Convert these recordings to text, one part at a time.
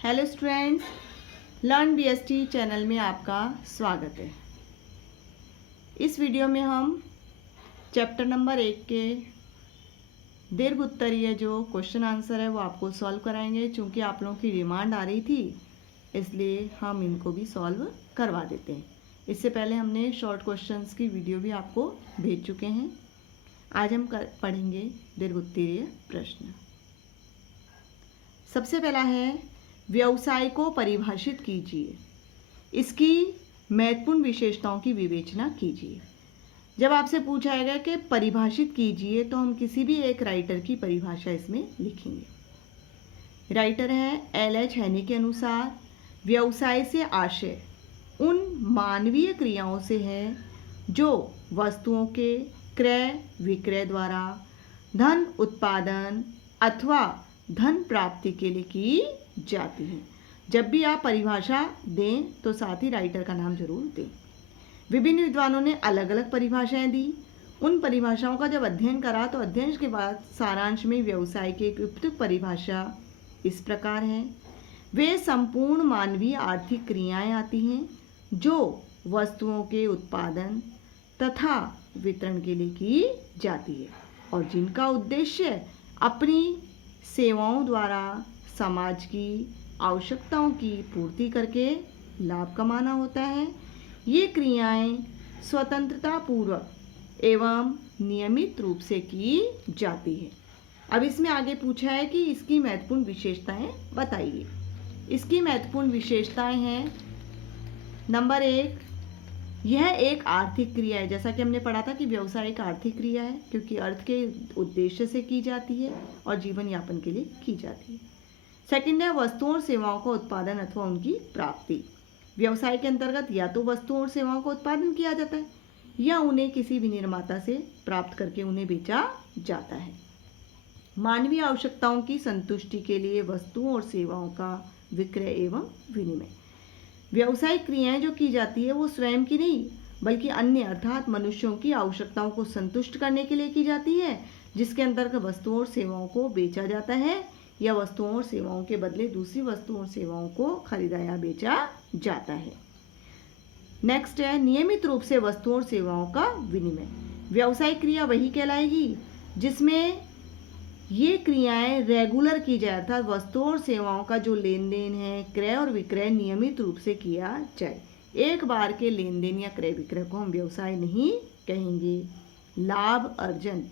Hello students, learn BST channel में आपका स्वागत है। इस वीडियो में हम चैप्टर नंबर 1 के दीर्घ उत्तरीय जो क्वेश्चन आंसर है वो आपको सॉल्व कराएंगे। चूँकि आप लोगों की डिमांड आ रही थी इसलिए हम इनको भी सॉल्व करवा देते हैं। इससे पहले हमने शॉर्ट क्वेश्चंस की वीडियो भी आपको भेज चुके हैं। आज हम पढ़ेंगे दीर्घ उत्तरीय प्रश्न। सबसे पहला है, व्यवसाय को परिभाषित कीजिए, इसकी महत्वपूर्ण विशेषताओं की विवेचना कीजिए। जब आपसे पूछा जाएगा कि परिभाषित कीजिए तो हम किसी भी एक राइटर की परिभाषा इसमें लिखेंगे। राइटर है एल.एच. हेनी के अनुसार व्यवसाय से आशय उन मानवीय क्रियाओं से है जो वस्तुओं के क्रय विक्रय द्वारा धन उत्पादन अथवा धन प्राप्ति के लिए की जाती है। जब भी आप परिभाषा दें तो साथ ही राइटर का नाम जरूर दें। विभिन्न विद्वानों ने अलग अलग परिभाषाएं दी। उन परिभाषाओं का जब अध्ययन करा तो अध्ययन के बाद सारांश में व्यवसाय की एक उपयुक्त परिभाषा इस प्रकार है। वे संपूर्ण मानवीय आर्थिक क्रियाएं आती हैं जो वस्तुओं के उत्पादन तथा वितरण के लिए की जाती है और जिनका उद्देश्य अपनी सेवाओं द्वारा समाज की आवश्यकताओं की पूर्ति करके लाभ कमाना होता है। ये क्रियाएं स्वतंत्रता पूर्वक एवं नियमित रूप से की जाती है। अब इसमें आगे पूछा है कि इसकी महत्वपूर्ण विशेषताएं बताइए। इसकी महत्वपूर्ण विशेषताएं हैं, नंबर 1, यह एक आर्थिक क्रिया है। जैसा कि हमने पढ़ा था कि व्यवसाय एक आर्थिक क्रिया है क्योंकि अर्थ के उद्देश्य से की जाती है और जीवन यापन के लिए की जाती है। सेकंड है, वस्तुओं और सेवाओं का उत्पादन अथवा उनकी प्राप्ति। व्यवसाय के अंतर्गत या तो वस्तुओं और सेवाओं का उत्पादन किया जाता है या उन्हें किसी विनिर्माता से प्राप्त करके उन्हें बेचा जाता है। मानवीय आवश्यकताओं की संतुष्टि के लिए वस्तुओं और सेवाओं का विक्रय एवं विनिमय। व्यावसायिक क्रियाएं जो की जाती है वो स्वयं की नहीं बल्कि अन्य अर्थात मनुष्यों की आवश्यकताओं को संतुष्ट करने के लिए की जाती है, जिसके अंतर्गत वस्तुओं और सेवाओं को बेचा जाता है या वस्तुओं और सेवाओं के बदले दूसरी वस्तुओं और सेवाओं को खरीदा या बेचा जाता है। नेक्स्ट है, नियमित रूप से वस्तुओं और सेवाओं का विनिमय। व्यावसायिक क्रिया वही कहलाएगी जिसमें ये क्रियाएं रेगुलर की जाए अर्थात वस्तुओं और सेवाओं का जो लेन देन है क्रय और विक्रय नियमित रूप से किया जाए। एक बार के लेन देन या क्रय विक्रय को हम व्यवसाय नहीं कहेंगे। लाभ अर्जन,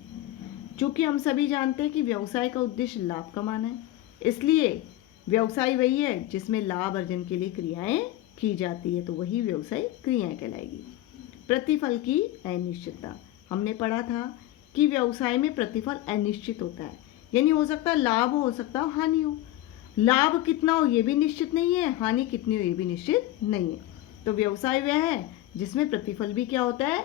चूँकि हम सभी जानते हैं कि व्यवसाय का उद्देश्य लाभ कमाना है, इसलिए व्यवसाय वही है जिसमें लाभ अर्जन के लिए क्रियाएं की जाती है, तो वही व्यवसाय क्रियाएं कहलाएगी। प्रतिफल की अनिश्चितता, हमने पढ़ा था कि व्यवसाय में प्रतिफल अनिश्चित होता है, यानी हो सकता है लाभ हो सकता है हानि हो। लाभ कितना हो ये भी निश्चित नहीं है, हानि कितनी हो ये भी निश्चित नहीं है। तो व्यवसाय वह है जिसमें प्रतिफल भी क्या होता है,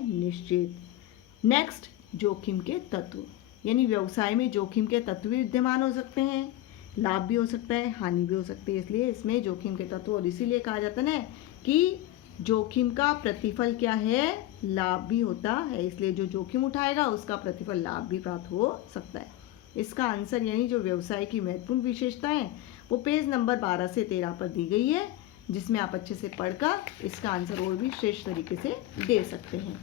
अनिश्चित। नेक्स्ट, जोखिम के तत्व, यानी व्यवसाय में जोखिम के तत्व भी विद्यमान हो सकते हैं, लाभ भी हो सकता है हानि भी हो सकती है, इसलिए इसमें जोखिम के तत्व। और इसीलिए कहा जाता है ना कि जोखिम का प्रतिफल क्या है, लाभ भी होता है, इसलिए जो जोखिम उठाएगा उसका प्रतिफल लाभ भी प्राप्त हो सकता है। इसका आंसर यानी जो व्यवसाय की महत्वपूर्ण विशेषता है वो पेज नंबर 12 से 13 पर दी गई है, जिसमें आप अच्छे से पढ़कर इसका आंसर और भी श्रेष्ठ तरीके से दे सकते हैं।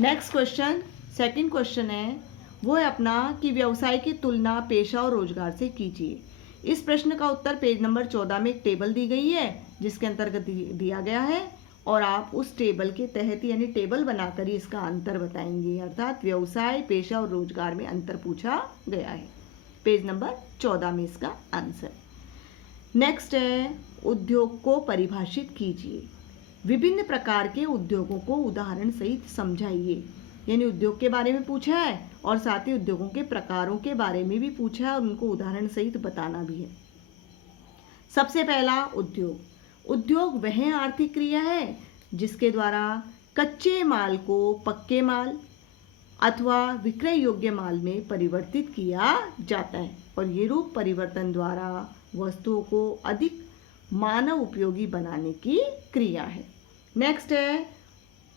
नेक्स्ट क्वेश्चन, सेकंड क्वेश्चन है वो है अपना कि व्यवसाय की तुलना पेशा और रोजगार से कीजिए। इस प्रश्न का उत्तर पेज नंबर 14 में एक टेबल दी गई है जिसके अंतर्गत दिया गया है और आप उस टेबल के तहत यानी टेबल बनाकर ही इसका अंतर बताएंगे, अर्थात व्यवसाय पेशा और रोजगार में अंतर पूछा गया है। पेज नंबर 14 में इसका आंसर। नेक्स्ट है, उद्योग को परिभाषित कीजिए। विभिन्न प्रकार के उद्योगों को उदाहरण सहित समझाइए, यानी उद्योग के बारे में पूछा है और साथ ही उद्योगों के प्रकारों के बारे में भी पूछा है और उनको उदाहरण सहित बताना भी है। सबसे पहला, उद्योग। उद्योग वह आर्थिक क्रिया है जिसके द्वारा कच्चे माल को पक्के माल अथवा विक्रय योग्य माल में परिवर्तित किया जाता है और ये रूप परिवर्तन द्वारा वस्तुओं को अधिक मानव उपयोगी बनाने की क्रिया है। नेक्स्ट है,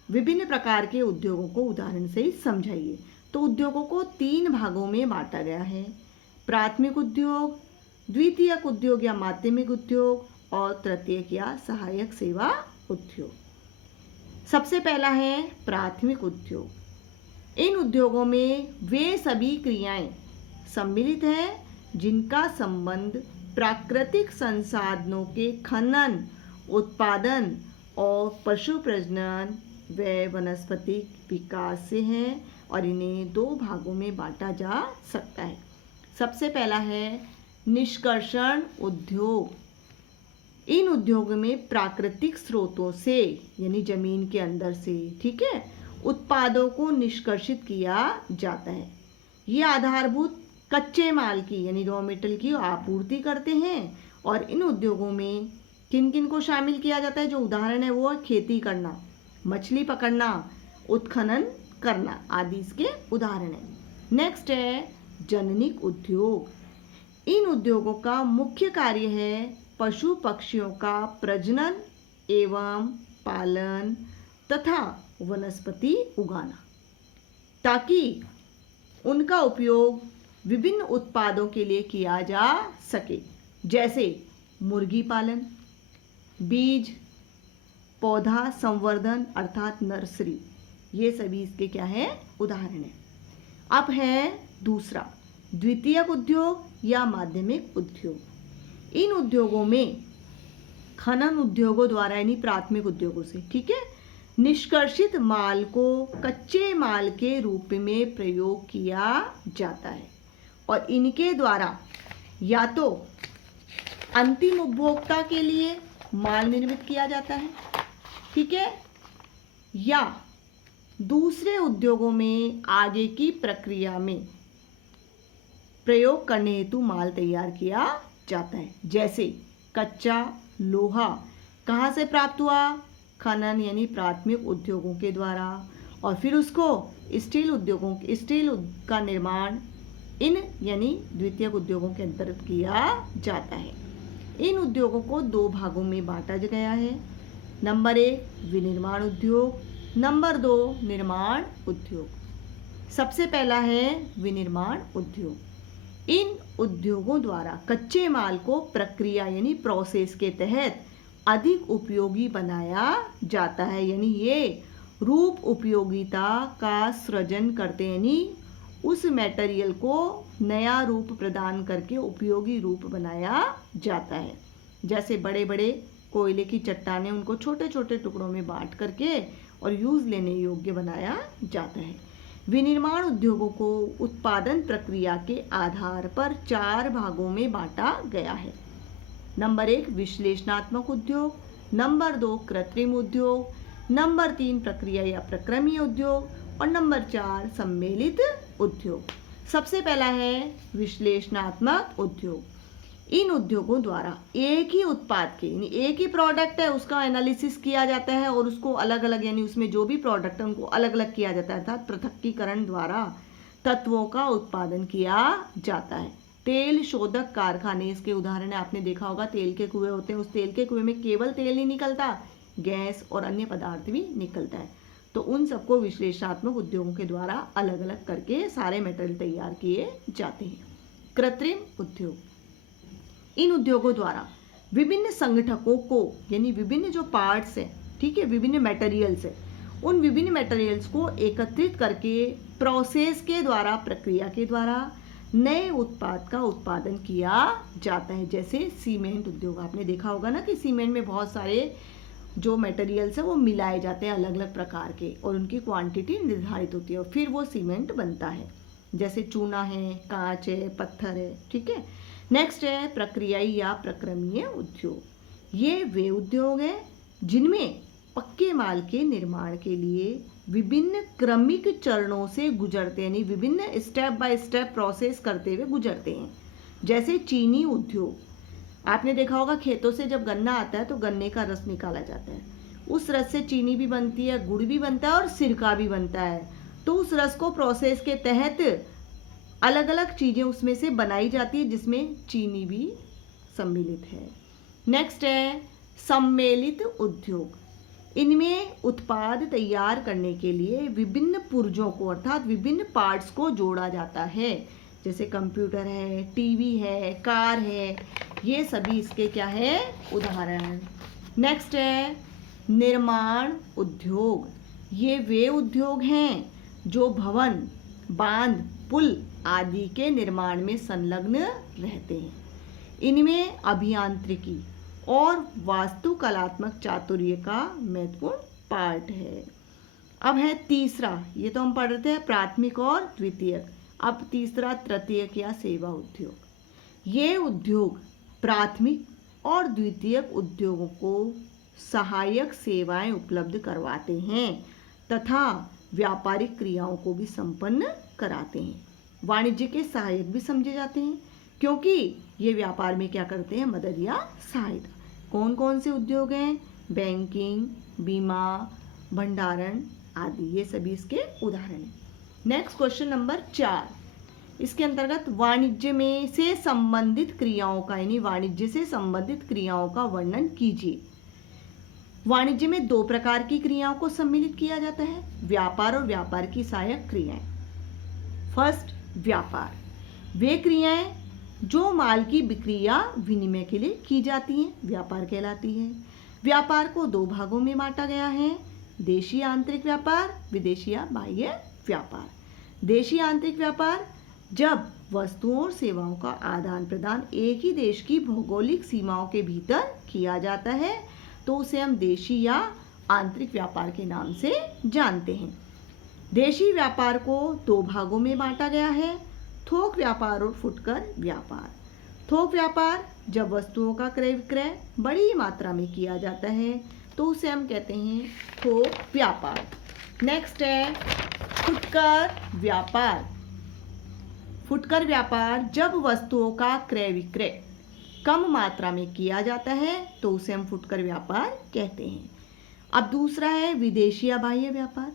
विभिन्न प्रकार के उद्योगों को उदाहरण से समझाइए। तो उद्योगों को 3 भागों में बांटा गया है, प्राथमिक उद्योग, द्वितीयक उद्योग या माध्यमिक उद्योग और तृतीयक या सहायक सेवा उद्योग। सबसे पहला है प्राथमिक उद्योग। इन उद्योगों में वे सभी क्रियाएं सम्मिलित हैं जिनका संबंध प्राकृतिक संसाधनों के खनन, उत्पादन और पशु प्रजनन व वनस्पतिक विकास से है और इन्हें दो भागों में बांटा जा सकता है। सबसे पहला है निष्कर्षण उद्योग। इन उद्योगों में प्राकृतिक स्रोतों से यानी जमीन के अंदर से, ठीक है, उत्पादों को निष्कर्षित किया जाता है। ये आधारभूत कच्चे माल की यानी रॉ मेटेरियल की आपूर्ति करते हैं और इन उद्योगों में किन किन को शामिल किया जाता है? जो उदाहरण है वो है खेती करना, मछली पकड़ना, उत्खनन करना आदि इसके उदाहरण है। नेक्स्ट है जननिक उद्योग। इन उद्योगों का मुख्य कार्य है पशु पक्षियों का प्रजनन एवं पालन तथा वनस्पति उगाना, ताकि उनका उपयोग विभिन्न उत्पादों के लिए किया जा सके, जैसे मुर्गी पालन, बीज पौधा संवर्धन अर्थात नर्सरी। ये सभी इसके क्या है? उदाहरण है। अब है दूसरा द्वितीयक उद्योग या माध्यमिक उद्योग। इन उद्योगों में खनन उद्योगों द्वारा यानी प्राथमिक उद्योगों से, ठीक है, निष्कर्षित माल को कच्चे माल के रूप में प्रयोग किया जाता है और इनके द्वारा या तो अंतिम उपभोक्ता के लिए माल निर्मित किया जाता है, ठीक है, या दूसरे उद्योगों में आगे की प्रक्रिया में प्रयोग करने हेतु माल तैयार किया जाता है। जैसे कच्चा लोहा कहाँ से प्राप्त हुआ? खनन यानी प्राथमिक उद्योगों के द्वारा, और फिर उसको स्टील का निर्माण इन यानी द्वितीयक उद्योगों के अंतर्गत किया जाता है। इन उद्योगों को दो भागों में बांटा गया है। नंबर 1 विनिर्माण उद्योग, नंबर 2 निर्माण उद्योग। सबसे पहला है विनिर्माण उद्योग। इन उद्योगों द्वारा कच्चे माल को प्रक्रिया यानी प्रोसेस के तहत अधिक उपयोगी बनाया जाता है, यानी ये रूप उपयोगिता का सृजन करते हैं, यानी उस मटेरियल को नया रूप प्रदान करके उपयोगी रूप बनाया जाता है। जैसे बड़े बड़े कोयले की चट्टानें, उनको छोटे छोटे टुकड़ों में बांट करके और यूज लेने योग्य बनाया जाता है। विनिर्माण उद्योगों को उत्पादन प्रक्रिया के आधार पर 4 भागों में बांटा गया है। नंबर 1 विश्लेषणात्मक उद्योग, नंबर 2 कृत्रिम उद्योग, नंबर 3 प्रक्रिया या प्रक्रमीय उद्योग और नंबर 4 सम्मिलित उद्योग। सबसे पहला है विश्लेषणात्मक उद्योग। इन उद्योगों द्वारा एक ही उत्पाद के यानी एक ही प्रोडक्ट है उसका एनालिसिस किया जाता है और उसको अलग अलग यानी उसमें जो भी प्रोडक्ट है उनको अलग अलग किया जाता है, अर्थात पृथक्कीकरण द्वारा तत्वों का उत्पादन किया जाता है। तेल शोधक कारखाने इसके उदाहरण है। आपने देखा होगा तेल के कुएं होते हैं, उस तेल के कुएं में केवल तेल नहीं निकलता, गैस और अन्य पदार्थ भी निकलता है। तो उन सबको विश्लेषणात्मक उद्योगों के द्वारा अलग अलग करके सारे मटेरियल तैयार किए जाते हैं। कृत्रिम उद्योग, इन उद्योगों द्वारा विभिन्न संगठकों को यानी विभिन्न जो पार्ट्स हैं, ठीक है, विभिन्न मटेरियल्स हैं, उन विभिन्न मटेरियल्स को एकत्रित करके प्रोसेस के द्वारा प्रक्रिया के द्वारा नए उत्पाद का उत्पादन किया जाता है। जैसे सीमेंट उद्योग, आपने देखा होगा ना कि सीमेंट में बहुत सारे जो मटेरियल्स है वो मिलाए जाते हैं अलग अलग प्रकार के और उनकी क्वांटिटी निर्धारित होती है और फिर वो सीमेंट बनता है। जैसे चूना है, कांच है, पत्थर है, ठीक है। नेक्स्ट है प्रक्रियाई या प्रक्रमीय उद्योग। ये वे उद्योग हैं जिनमें पक्के माल के निर्माण के लिए विभिन्न क्रमिक चरणों से गुजरते हैं, यानी विभिन्न स्टेप बाय स्टेप प्रोसेस करते हुए गुजरते हैं। जैसे चीनी उद्योग, आपने देखा होगा खेतों से जब गन्ना आता है तो गन्ने का रस निकाला जाता है, उस रस से चीनी भी बनती है, गुड़ भी बनता है और सिरका भी बनता है। तो उस रस को प्रोसेस के तहत अलग अलग चीज़ें उसमें से बनाई जाती है जिसमें चीनी भी सम्मिलित है। नेक्स्ट है सम्मिलित उद्योग। इनमें उत्पाद तैयार करने के लिए विभिन्न पुर्जों को अर्थात विभिन्न पार्ट्स को जोड़ा जाता है, जैसे कंप्यूटर है, टीवी है, कार है, ये सभी इसके क्या है, उदाहरण। नेक्स्ट है निर्माण उद्योग। ये वे उद्योग हैं जो भवन, बांध, पुल आदि के निर्माण में संलग्न रहते हैं। इनमें अभियांत्रिकी और वास्तुकलात्मक चातुर्य का महत्वपूर्ण पार्ट है। अब है तीसरा, ये तो हम पढ़ रहे थे प्राथमिक और द्वितीयक। अब तीसरा तृतीयक या सेवा उद्योग। ये उद्योग प्राथमिक और द्वितीयक उद्योगों को सहायक सेवाएं उपलब्ध करवाते हैं तथा व्यापारिक क्रियाओं को भी संपन्न कराते हैं। वाणिज्य के सहायक भी समझे जाते हैं क्योंकि ये व्यापार में क्या करते हैं, मदद या सहायता। कौन कौन से उद्योग हैं, बैंकिंग, बीमा, भंडारण आदि, ये सभी इसके उदाहरण हैं। नेक्स्ट क्वेश्चन नंबर 4, इसके अंतर्गत वाणिज्य में से संबंधित क्रियाओं का यानी वाणिज्य से संबंधित क्रियाओं का वर्णन कीजिए। वाणिज्य में 2 प्रकार की क्रियाओं को सम्मिलित किया जाता है, व्यापार और व्यापार की सहायक क्रियाएं। फर्स्ट, व्यापार, वे क्रियाएं जो माल की बिक्री या विनिमय के लिए की जाती हैं, व्यापार कहलाती है। व्यापार को 2 भागों में बांटा गया है, देशी आंतरिक व्यापार, विदेशी या बाह्य व्यापार। देशी आंतरिक व्यापार जब वस्तुओं और सेवाओं का आदान प्रदान एक ही देश की भौगोलिक सीमाओं के भीतर किया जाता है तो उसे हम देशी या आंतरिक व्यापार के नाम से जानते हैं। देशी व्यापार को 2 भागों में बांटा गया है, थोक व्यापार और फुटकर व्यापार। थोक व्यापार जब वस्तुओं का क्रय विक्रय बड़ी मात्रा में किया जाता है तो उसे हम कहते हैं थोक व्यापार। नेक्स्ट है फुटकर व्यापार। फुटकर व्यापार जब वस्तुओं का क्रय विक्रय कम मात्रा में किया जाता है तो उसे हम फुटकर व्यापार कहते हैं। अब दूसरा है विदेशी या बाह्य व्यापार।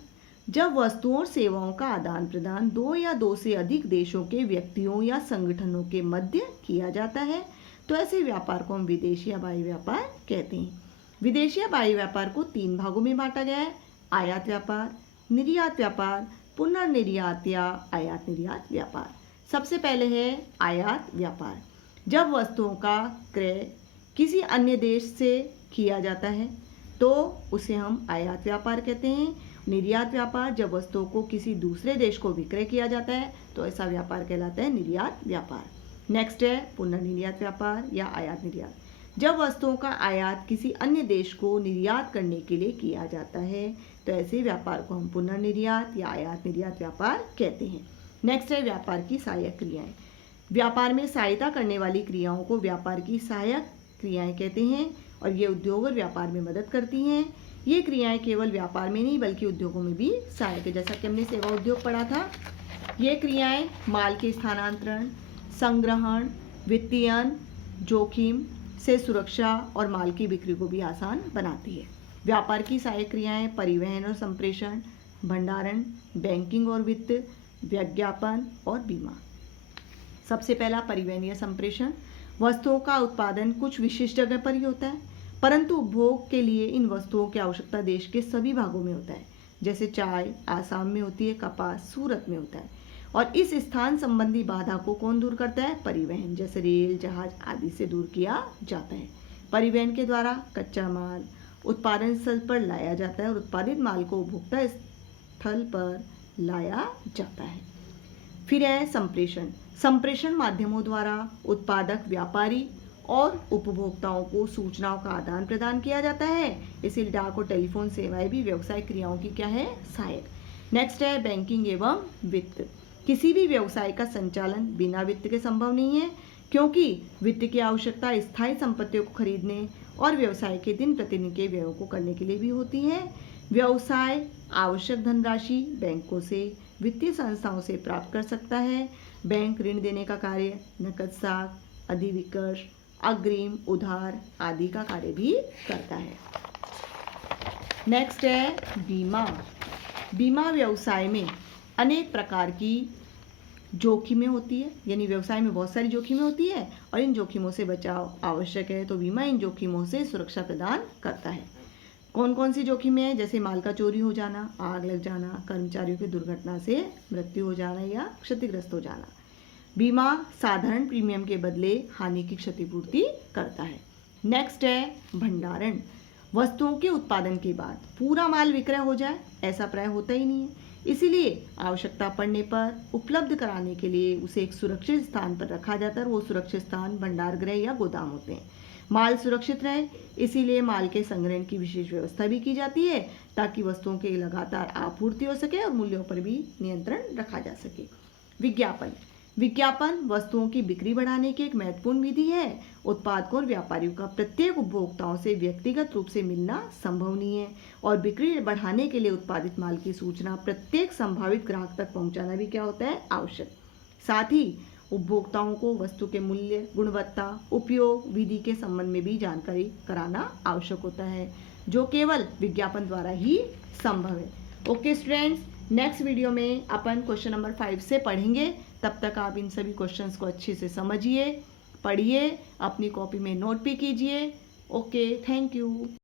जब वस्तुओं और सेवाओं का आदान प्रदान 2 या 2 से अधिक देशों के व्यक्तियों या संगठनों के मध्य किया जाता है तो ऐसे व्यापार को हम विदेशी या बाह्य व्यापार कहते हैं। विदेशी या बाह्य व्यापार को 3 भागों में बांटा गया है, आयात व्यापार, निर्यात व्यापार, पुनर्निर्यात या आयात निर्यात व्यापार। सबसे पहले है आयात व्यापार। जब वस्तुओं का क्रय किसी अन्य देश से किया जाता है तो उसे हम आयात व्यापार कहते हैं। निर्यात व्यापार जब वस्तुओं को किसी दूसरे देश को विक्रय किया जाता है तो ऐसा व्यापार कहलाता है निर्यात व्यापार। नेक्स्ट है पुनर्निर्यात व्यापार या आयात निर्यात। जब वस्तुओं का आयात किसी अन्य देश को निर्यात करने के लिए किया जाता है तो ऐसे व्यापार को हम पुनर्निर्यात या आयात निर्यात व्यापार कहते हैं। नेक्स्ट है व्यापार की सहायक क्रियाएं। व्यापार में सहायता करने वाली क्रियाओं को व्यापार की सहायक क्रियाएं कहते हैं और ये उद्योग और व्यापार में मदद करती हैं। ये क्रियाएं केवल व्यापार में नहीं बल्कि उद्योगों में भी सहायक है, जैसा कि हमने सेवा उद्योग पढ़ा था। ये क्रियाएं माल के स्थानांतरण, संग्रहण, वित्तीयन, जोखिम से सुरक्षा और माल की बिक्री को भी आसान बनाती है। व्यापार की सहायक क्रियाएं परिवहन और संप्रेषण, भंडारण, बैंकिंग और वित्त, विज्ञापन और बीमा। सबसे पहला परिवहन या संप्रेषण। वस्तुओं का उत्पादन कुछ विशिष्ट जगह पर ही होता है परंतु उपभोग के लिए इन वस्तुओं की आवश्यकता देश के सभी भागों में होता है। जैसे चाय आसाम में होती है, कपास सूरत में होता है। और इस स्थान संबंधी बाधा को कौन दूर करता है, परिवहन, जैसे रेल, जहाज आदि से दूर किया जाता है। परिवहन के द्वारा कच्चा माल उत्पादन स्थल पर लाया जाता है और उत्पादित माल को उपभोक्ता स्थल पर लाया जाता है। फिर है संप्रेषण। संप्रेषण माध्यमों द्वारा उत्पादक, व्यापारी और उपभोक्ताओं को सूचनाओं का आदान प्रदान किया जाता है। इसीलिए डाक और टेलीफोन सेवाएं भी व्यवसायिक क्रियाओं की क्या है, सहायक। नेक्स्ट है बैंकिंग एवं वित्त। किसी भी व्यवसाय का संचालन बिना वित्त के संभव नहीं है क्योंकि वित्त की आवश्यकता स्थायी संपत्तियों को खरीदने और व्यवसाय के दिन प्रतिदिन के व्ययों को करने के लिए भी होती है। व्यवसाय आवश्यक धनराशि बैंकों से, वित्तीय संस्थाओं से प्राप्त कर सकता है। बैंक ऋण देने का कार्य नकद साख, अधिविकर्ष, अग्रिम, उधार आदि का कार्य भी करता है। नेक्स्ट है बीमा। बीमा व्यवसाय में अनेक प्रकार की जोखिमें होती है, यानी व्यवसाय में बहुत सारी जोखिमें होती है और इन जोखिमों से बचाव आवश्यक है, तो बीमा इन जोखिमों से सुरक्षा प्रदान करता है। कौन कौन सी जोखिमें हैं, जैसे माल का चोरी हो जाना, आग लग जाना, कर्मचारियों की दुर्घटना से मृत्यु हो जाना या क्षतिग्रस्त हो जाना। बीमा साधारण प्रीमियम के बदले हानि की क्षतिपूर्ति करता है। नेक्स्ट है भंडारण। वस्तुओं के उत्पादन के बाद पूरा माल विक्रय हो जाए, ऐसा प्राय होता ही नहीं है। इसीलिए आवश्यकता पड़ने पर उपलब्ध कराने के लिए उसे एक सुरक्षित स्थान पर रखा जाता है। वो सुरक्षित स्थान भंडार गृह या गोदाम होते हैं। माल सुरक्षित रहे, इसीलिए माल के संग्रहण की विशेष व्यवस्था भी की जाती है, ताकि वस्तुओं की लगातार आपूर्ति हो सके और मूल्यों पर भी नियंत्रण रखा जा सके। विज्ञापन। विज्ञापन वस्तुओं की बिक्री बढ़ाने की एक महत्वपूर्ण विधि है। उत्पादकों और व्यापारियों का प्रत्येक उपभोक्ताओं से व्यक्तिगत रूप से मिलना संभव नहीं है, और बिक्री बढ़ाने के लिए उत्पादित माल की सूचना प्रत्येक संभावित ग्राहक तक पहुंचाना भी क्या होता है, आवश्यक। साथ ही उपभोक्ताओं को वस्तु के मूल्य, गुणवत्ता, उपयोग विधि के संबंध में भी जानकारी कराना आवश्यक होता है, जो केवल विज्ञापन द्वारा ही संभव है। ओके स्टूडेंट्स, नेक्स्ट वीडियो में अपन क्वेश्चन नंबर 5 से पढ़ेंगे। तब तक आप इन सभी क्वेश्चंस को अच्छे से समझिए, पढ़िए, अपनी कॉपी में नोट भी कीजिए। Okay, thank you.